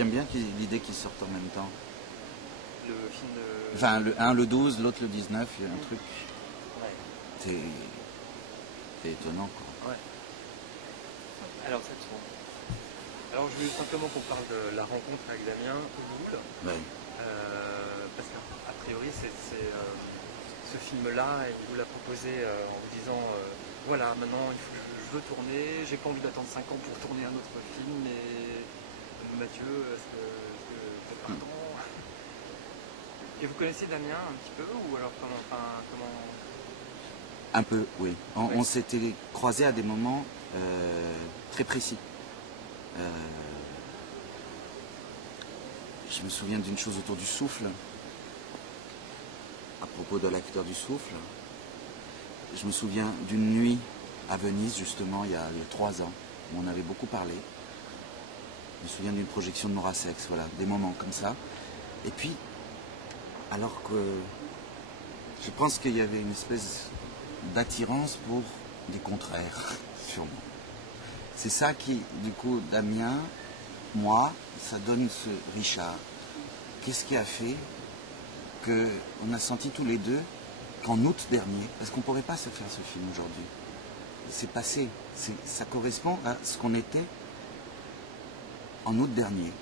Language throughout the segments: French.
J'aime bien l'idée qu'ils sortent en même temps. Le film de... Enfin, le 1 le 12, l'autre le 19, il y a un truc... Ouais. C'est étonnant, quoi. Ouais. Alors, Alors, je voulais simplement qu'on parle de la rencontre avec Damien Ouloul. Ouais. Parce qu'a priori, ce film-là, il vous l'a proposé en vous disant voilà, maintenant, je veux tourner, j'ai pas envie d'attendre 5 ans pour tourner un autre film, mais Mathieu, est-ce que t'es partant Et vous connaissiez Damien un petit peu, ou alors comment... Un peu, oui. On s'était croisés à des moments très précis. Je me souviens d'une chose autour du souffle, à propos de l'acteur du souffle. Je me souviens d'une nuit à Venise, justement, il y a 3 ans, où on avait beaucoup parlé. Je me souviens d'une projection de Morasex, voilà, des moments comme ça. Et puis, alors que je pense qu'il y avait une espèce d'attirance pour des contraires, sûrement. C'est ça qui, du coup, Damien, moi, ça donne ce Richard. Qu'est-ce qui a fait qu'on a senti tous les deux qu'en août dernier, parce qu'on ne pourrait pas se faire ce film aujourd'hui, c'est passé, ça correspond à ce qu'on était en août dernier.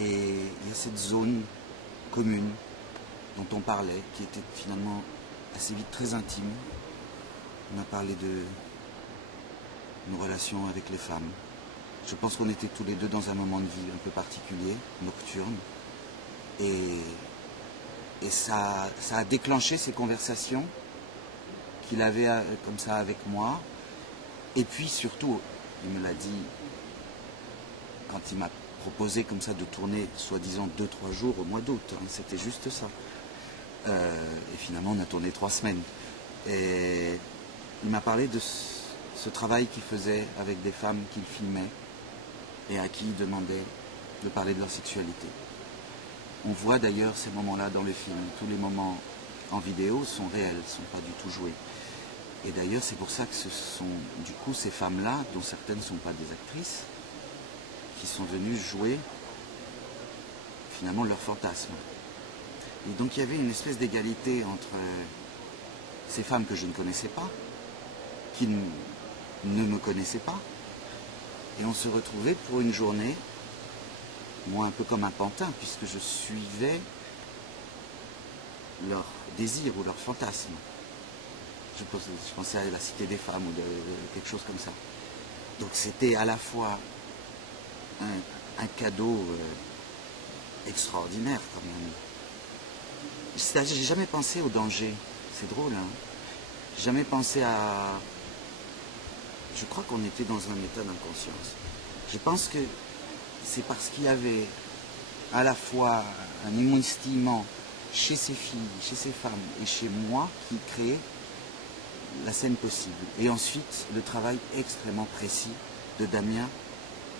Et il y a cette zone commune dont on parlait, qui était finalement assez vite très intime. On a parlé de nos relations avec les femmes. Je pense qu'on était tous les deux dans un moment de vie un peu particulier, nocturne. Et ça a déclenché ces conversations qu'il avait comme ça avec moi. Et puis surtout, il me l'a dit quand il m'a proposé comme ça de tourner soi-disant 2-3 jours au mois d'août. Hein, c'était juste ça. Et finalement, on a tourné 3 semaines. Et il m'a parlé de ce travail qu'il faisait avec des femmes qu'il filmait et à qui il demandait de parler de leur sexualité. On voit d'ailleurs ces moments-là dans le film. Tous les moments en vidéo sont réels, ne sont pas du tout joués. Et d'ailleurs, c'est pour ça que ce sont du coup ces femmes-là, dont certaines ne sont pas des actrices, qui sont venues jouer finalement leur fantasme. Et donc il y avait une espèce d'égalité entre ces femmes que je ne connaissais pas, qui ne me connaissaient pas, et on se retrouvait pour une journée, moi un peu comme un pantin, puisque je suivais leur désir ou leur fantasme. Je pensais à la Cité des femmes ou quelque chose comme ça. Donc c'était à la fois un cadeau extraordinaire quand même. J'ai jamais pensé au danger. C'est drôle, hein. J'ai jamais pensé à... Je crois qu'on était dans un état d'inconscience. Je pense que c'est parce qu'il y avait à la fois un émoustillement chez ces filles, chez ces femmes et chez moi qui créait la scène possible. Et ensuite, le travail extrêmement précis de Damien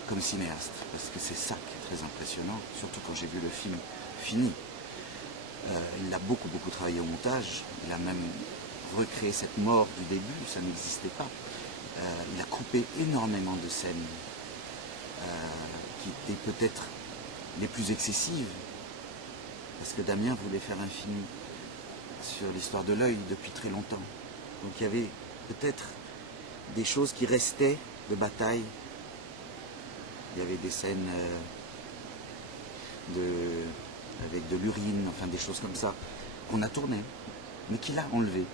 comme cinéaste. Parce que c'est ça qui est très impressionnant, surtout quand j'ai vu le film fini. Il a beaucoup travaillé au montage. Il a même recréé cette mort du début, ça n'existait pas. Il a coupé énormément de scènes qui étaient peut-être les plus excessives. Parce que Damien voulait faire un film sur l'histoire de l'œil depuis très longtemps. Donc il y avait peut-être des choses qui restaient de bataille. Il y avait des scènes avec de l'urine, enfin des choses comme ça, qu'on a tourné, mais qu'il a enlevé.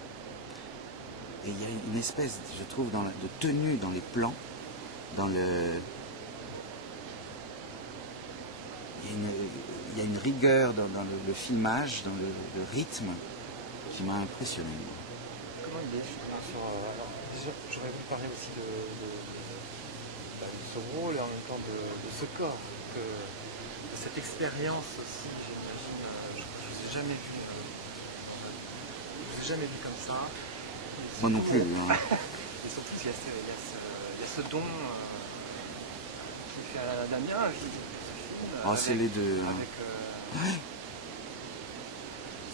Et il y a une espèce, je trouve, de tenue dans les plans, il y a une rigueur dans le filmage, dans le rythme, qui m'a impressionné. Comment il est justement déjà, j'aurais voulu parler aussi de ce rôle et en même temps de ce corps, de cette expérience aussi, j'imagine, je ne vous ai jamais vu. Je vous ai jamais vu comme ça. Moi non plus. Hein. Et surtout, il y a ce don qui fait à Damien vivre ce film. C'est les deux.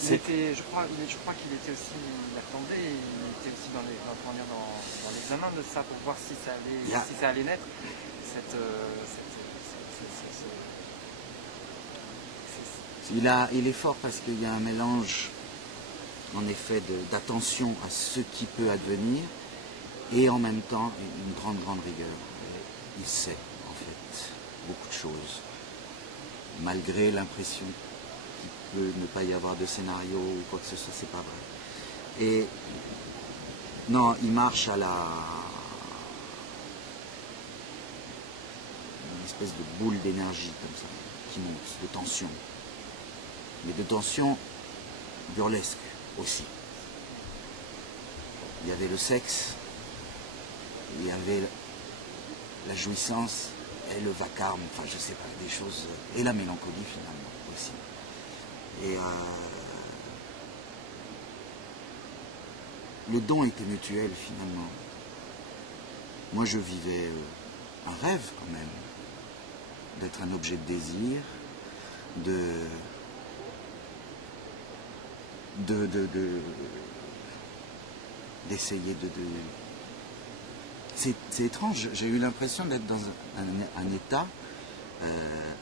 Je crois qu'il était aussi, il attendait, il était aussi dans l'examen de ça pour voir si ça allait naître. Il est fort parce qu'il y a un mélange, en effet, d'attention à ce qui peut advenir et en même temps une grande, grande rigueur. Il sait, en fait, beaucoup de choses, malgré l'impression qu'il peut ne pas y avoir de scénario ou quoi que ce soit, c'est pas vrai. Et non, il marche à une espèce de boule d'énergie comme ça, qui monte, de tension. Mais de tension burlesque aussi. Il y avait le sexe, il y avait la jouissance et le vacarme, enfin je sais pas, des choses, et la mélancolie finalement aussi. Et le don était mutuel finalement. Moi je vivais un rêve quand même, d'être un objet de désir, d'essayer de c'est étrange, j'ai eu l'impression d'être dans un état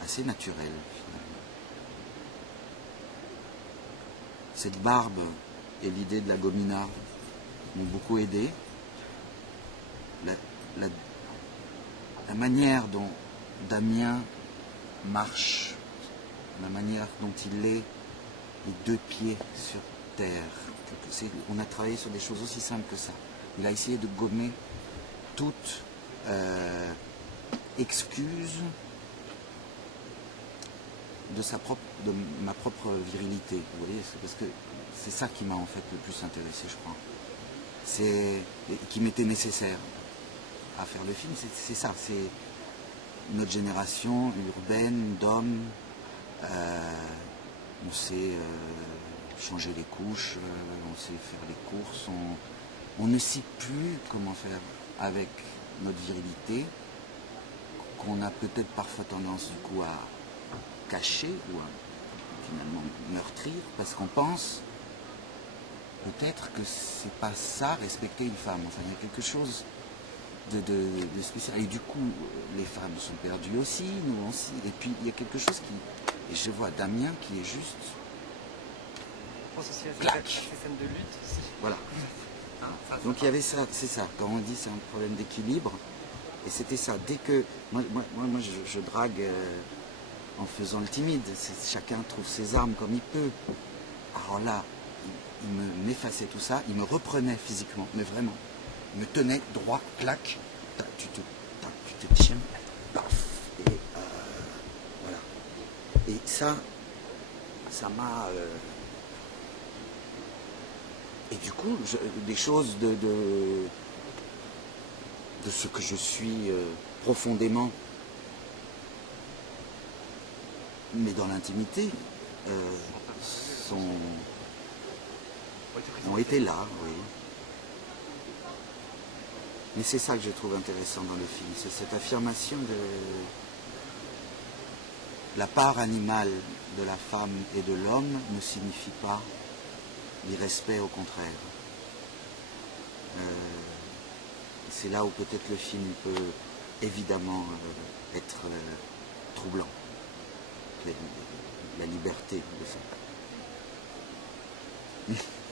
assez naturel finalement. Cette barbe et l'idée de la gomina m'ont beaucoup aidé. La manière dont Damien marche, la manière dont il est les deux pieds sur terre. On a travaillé sur des choses aussi simples que ça. Il a essayé de gommer toute excuse de ma propre virilité. Vous voyez, parce que c'est ça qui m'a en fait le plus intéressé, je crois. Qui m'était nécessaire à faire le film. C'est ça. C'est notre génération urbaine d'hommes. On sait changer les couches, on sait faire les courses, on ne sait plus comment faire avec notre virilité, qu'on a peut-être parfois tendance du coup à cacher ou à finalement meurtrir, parce qu'on pense peut-être que c'est pas ça, respecter une femme. Enfin, il y a quelque chose de spécial. Et du coup, les femmes sont perdues aussi, nous aussi. Et puis, il y a quelque chose qui... Et je vois Damien qui est juste... Je pense aussi à clac. ces scènes de lutte aussi. Voilà. Donc il y avait ça, c'est ça. Quand on dit c'est un problème d'équilibre, et c'était ça. Dès que... Moi je drague en faisant le timide. Chacun trouve ses armes comme il peut. Alors là, il m'effaçait tout ça, il me reprenait physiquement, mais vraiment. Il me tenait droit, clac, tu te tiens, paf, et voilà. Et ça m'a... Et du coup, des choses de ce que je suis profondément, mais dans l'intimité, ont été là, oui. Mais c'est ça que je trouve intéressant dans le film, c'est cette affirmation de la part animale de la femme et de l'homme ne signifie pas l'irrespect, au contraire. C'est là où peut-être le film peut évidemment être troublant, la liberté de ça.